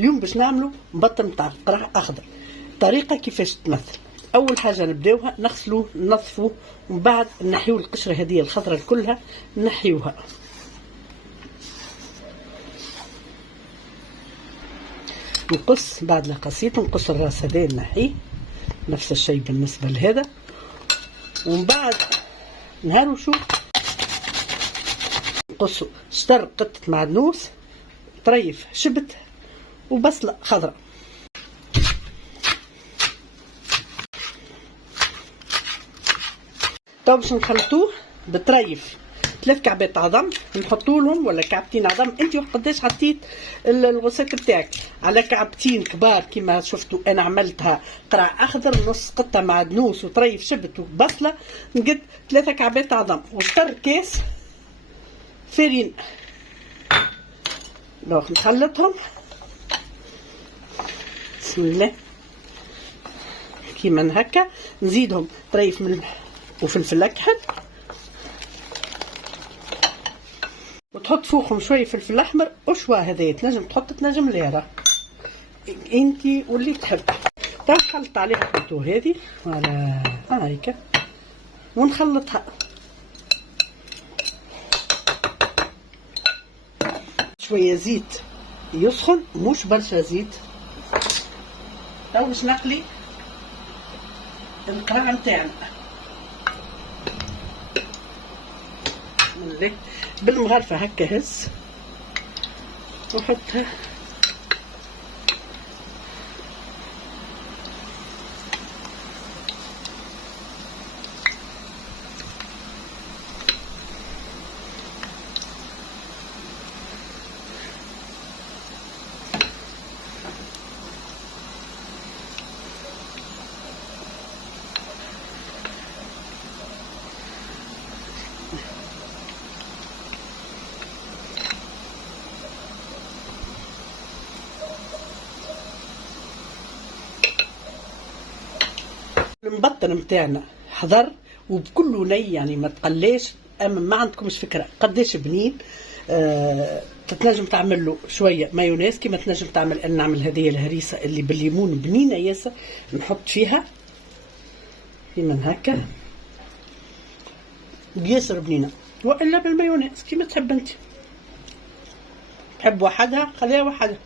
اليوم باش نعملوا مبطن متاع قرع اخضر. طريقه كيفاش تمثل. اول حاجه نبداوها نغسلوه ننظفوه ومن بعد نحيو القشره هذه الخضراء كلها نحيوها. نقص بعد ما قصيت نقص الراس هذا نحيه، نفس الشيء بالنسبه لهذا. ومن بعد نهروشو نقصوا شطر قطه معدنوس، طريف شبت وبصله خضراء. تو باش نخلطوه بطريف 3 كعبات عظم نحطوا لهم، ولا كعبتين عظم، انت قداش حطيت الغساك بتاعك. على كعبتين كبار كيما شفتوا انا عملتها قرع اخضر، نص قطه معدنوس وطريف شبت وبصله، نقد 3 كعبات عظم وشطر كاس فرين. لو نخلطهم بسم الله كيما هكا، نزيدهم طريف ملح وفلفل اكحل، وتحط فوقهم شويه فلفل احمر وشوا هذايا، تنجم تحط تنجم لا انتي واللي تحب. تو نخلط عليها البيتو هذه على هيك ونخلطها شويه زيت يسخن، مش برشا زيت. تو باش نقلي القرع نتاعنا بالمغرفه هكا، هز وحطها المبطن متاعنا حضر وبكل ني، يعني ما تقلاش. اما ما عندكمش فكره قداش بنين. تنجم تعمل له شويه مايونيز كيما تنجم تعمل. انا نعمل هذه الهريسه اللي بالليمون بنينه ياسر، نحط فيها كيما هكا بياسر بنينه، والا بالمايونيز كيما تحب انت. تحب وحدها خليها وحدها.